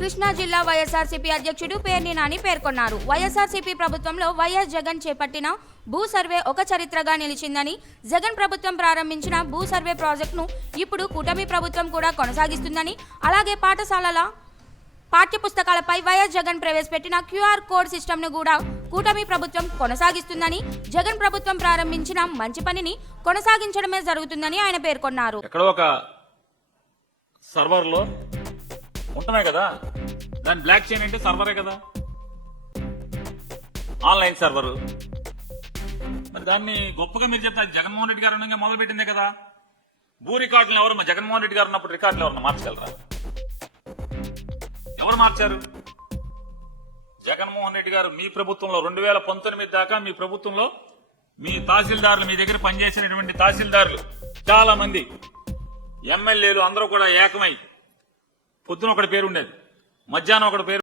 కృష్ణా జిల్లా వైఎస్ఆర్సీపీ అధ్యక్షుడు పేర్ని నాని పేర్కొన్నారు. వైఎస్ఆర్సీపీ ప్రభుత్వంలో వైఎస్ జగన్ చేపట్టిన భూ సర్వే ఒక చరిత్రగా నిలిచిందని, జగన్ ప్రభుత్వం ప్రారంభించిన భూ సర్వే ప్రాజెక్టును ఇప్పుడు కూటమి ప్రభుత్వం కూడా కొనసాగిస్తుందని, అలాగే పాఠశాలల పాఠ్యపుస్తకాలపై వైఎస్ జగన్ ప్రవేశపెట్టిన QR కోడ్ సిస్టమ్ను కూడా కూటమి ప్రభుత్వం కొనసాగిస్తుందని, జగన్ ప్రభుత్వం ప్రారంభించిన మంచి పనిని కొనసాగించడమే జరుగుతుందని ఆయన పేర్కొన్నారు. ఎక్కడో ఒక సర్వర్లో ఉంటున్నాయి కదా, దాని బ్లాక్ చైన్ అంటే సర్వరే కదా, ఆన్లైన్ సర్వర్. మరి దాన్ని గొప్పగా మీరు చెప్తారు, జగన్మోహన్ రెడ్డి గారు ఉండగా మొదలు పెట్టిందే కదా. భూ రికార్డులను ఎవరు, జగన్మోహన్ రెడ్డి గారు ఉన్నప్పుడు రికార్డులు ఎవరన్నా మార్చగలరా? ఎవరు మార్చారు? జగన్మోహన్ రెడ్డి గారు మీ ప్రభుత్వంలో 2019 దాకా మీ ప్రభుత్వంలో మీ తహసీల్దారులు, మీ దగ్గర పనిచేసినటువంటి తహసీల్దారులు చాలా మంది, ఎమ్మెల్యేలు అందరూ కూడా ఏకమై పొద్దున ఒకటి పేరు ఉండేది, మధ్యాహ్నం ఒకటి పేరు